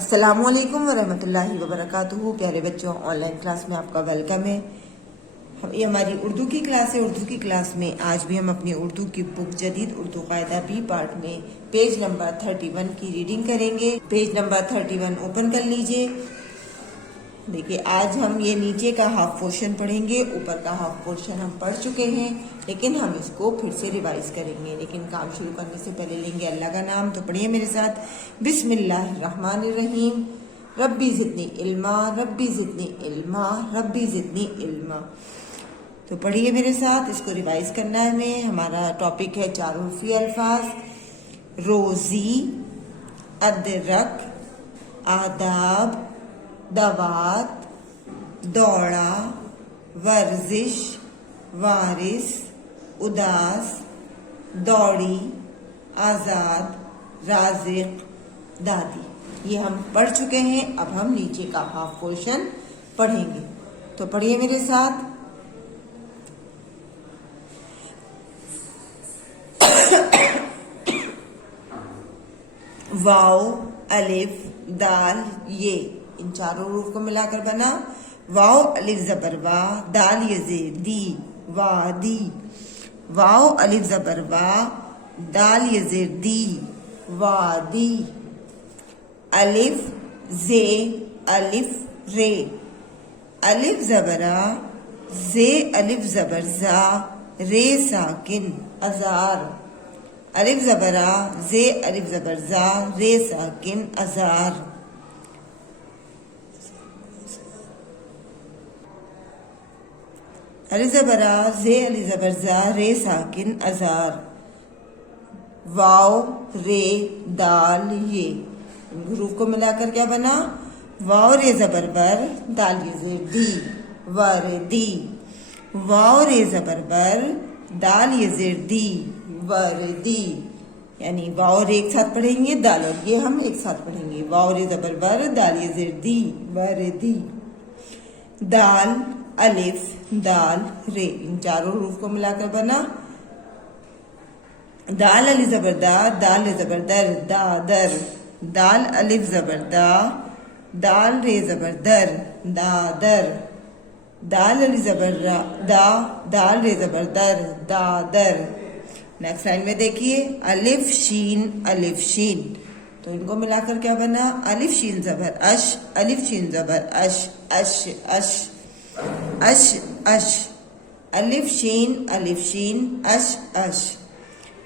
अस्सलामुअलैकुम वरहमतुल्लाहि वबरकातुहू। प्यारे बच्चों, ऑनलाइन क्लास में आपका वेलकम है। ये हमारी उर्दू की क्लास है। उर्दू की क्लास में आज भी हम अपनी उर्दू की बुक जदीद उर्दू कायदा बी पार्ट में पेज नंबर 31 की रीडिंग करेंगे। पेज नंबर 31 ओपन कर लीजिए। देखिए, आज हम ये नीचे का हाफ पोर्शन पढ़ेंगे। ऊपर का हाफ पोर्शन हम पढ़ चुके हैं, लेकिन हम इसको फिर से रिवाइज करेंगे। लेकिन काम शुरू करने से पहले लेंगे अल्लाह का नाम। तो पढ़िए मेरे साथ, बिस्मिल्लाहिर्रहमानिर्रहीम। रब्बी ज़िदनी इल्मा, रब्बी ज़िदनी इल्मा, रब्बी ज़िदनी इल्मा। तो पढ़िए मेरे साथ, इसको रिवाइज करना है हमें। हमारा टॉपिक है चार उर्फी अल्फाज: रोज़ी, अदरक, आदाब, दवात, दौड़ा, वर्जिश, वारिस, उदास, दौड़ी, आज़ाद, राज़िक, दादी। ये हम पढ़ चुके हैं। अब हम नीचे का हाफ पोर्शन पढ़ेंगे। तो पढ़िए मेरे साथ। वाओ, अलिफ, दाल, ये, इन चारों रूफ को मिलाकर बना वाओ अलिफ जबर वा, दाल ये जे दी, वादी। वाओ अलिफ जबर वा, दाल ये जे दी, वादी। अलिफ जे अलिफ रे, अलिफ जबरा, जे अलिफ जबर जा, रे साकिन, अजार। अलिफ जबरा, जे अलिफ जबर जा, रे साकिन, अजार। अलिफ जबरा, जे अलिफ जबर जा, रे साकिन, अजार। वाओ, रे, दाल, ये, हरूफ को मिलाकर क्या बना? वाओ रे जबर बर, दाल ये जे दी, वर दी। वाओ रे जबर बर, दाल ये जे दी, वर दी। यानी वाओ रे एक साथ पढ़ेंगे, दाल और ये हम एक साथ पढ़ेंगे। वाओ रे जबर बर, दाल ये जे दी, वर दी। दाल, अलिफ, दाल, रे, इन चारों हरूफ को मिलाकर बना दाल अलिफ जबर दा, दाल रे जबर दर, दादर। दाल अलिफ जबर दा, दाल रे जबर दर, दादर। दाल अलिफ जबर दा, दाल रे जबर दर, दादर। नेक्स्ट लाइन में देखिए, अलिफ शीन, अलिफ शीन। तो इनको मिलाकर क्या बना? अलिफ शीन जबर अश, अलिफ शीन जबर अश, अश अश, अश अश। अलिफ शीन, अश अश।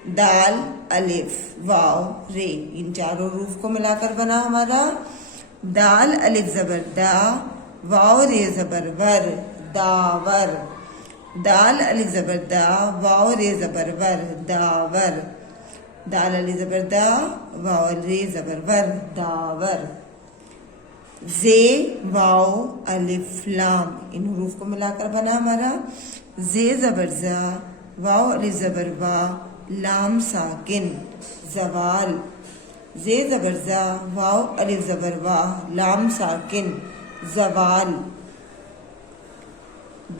दाल, अलिफ, वाव, रे, इन चारों रूफ को मिलाकर बना हमारा दाल अलिफ जबर दा, वाव रे जबर वर, दावर। दाल अलिफ जबर दा, वाव रे जबर वर, दावर। दाल अलिफ जबर दा, वाव रे जबर वर, दावर। जे, वाव, अलिफ, लाम, इन हरूफ को मिलाकर बना हमारा जे जबर जा, वाव अलिफ जबर वा, लाम साकिन, जवाल। जे जबर जा, वाव अलिफ जबर वा, लाम साकिन, जवाल।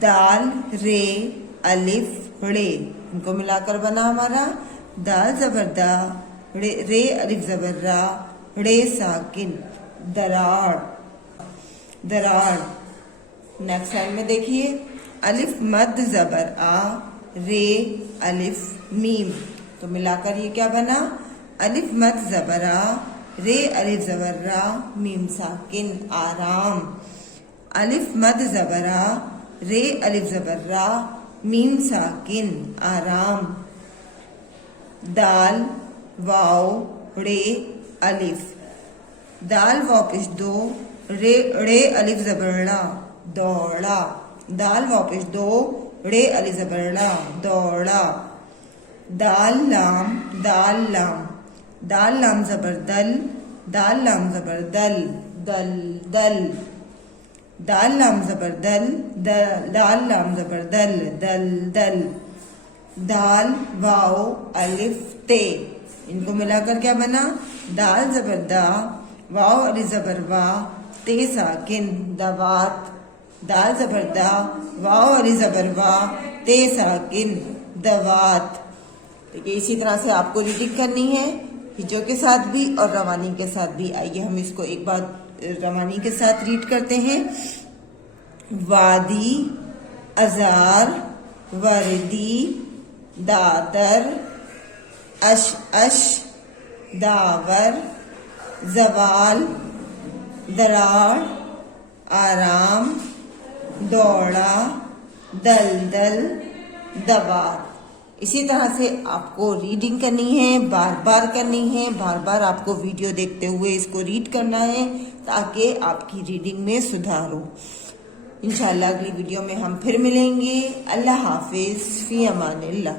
दाल, रे, अलिफ, रे, इनको मिलाकर बना हमारा दाल जबर दा, रे अलिफ जबर रा, रे साकिन, दराड़, दराड़। नेक्स्ट लाइन में देखिए, अलिफ मद जबर आ, रे अलिफ मीम। तो मिलाकर ये क्या बना? अलिफ मद जबर आ, रे अलिफ जबर रा, मीम साकिन, आराम। अलिफ मद जबर आ, रे अलिफ जबर रा, मीम साकिन, आराम। दाल, वाव, रे, अलिफ। दाल वाव पेश दो, रे अलिफ जबरड़ा, दौड़ा। दाल वाव पेश दो, रे अलिफ जबरड़ा, दौड़ा। दाल लाम, दाल लाम। दाल लाम जबर दल, दाल लाम जबर दल, दल दल। दाल लाम जबर दल, दाल लाम जबर दल, दल दल। दाल, वाव, अलिफ, ते, इनको मिलाकर क्या बना? दाल जबर दा, वाव अलिफ जबर वा, ते साकिन, दवात। दाल जबर दा, वाव अलिफ जबर वा, ते साकिन, दवात। देखिए, इसी तरह से आपको रीडिंग करनी है। हिजों के साथ भी और रवानी के साथ भी। आइए हम इसको एक बार रवानी के साथ रीड करते हैं। वादी, अजार, वर्दी, दादर, अश अश, दावर, जवाल, दरार, आराम, दौड़ा, दलदल, दबार। इसी तरह से आपको रीडिंग करनी है, बार बार करनी है, बार बार आपको वीडियो देखते हुए इसको रीड करना है ताकि आपकी रीडिंग में सुधार हो। इंशाल्लाह अगली वीडियो में हम फिर मिलेंगे। अल्लाह हाफिज, फी अमानिल्लाह।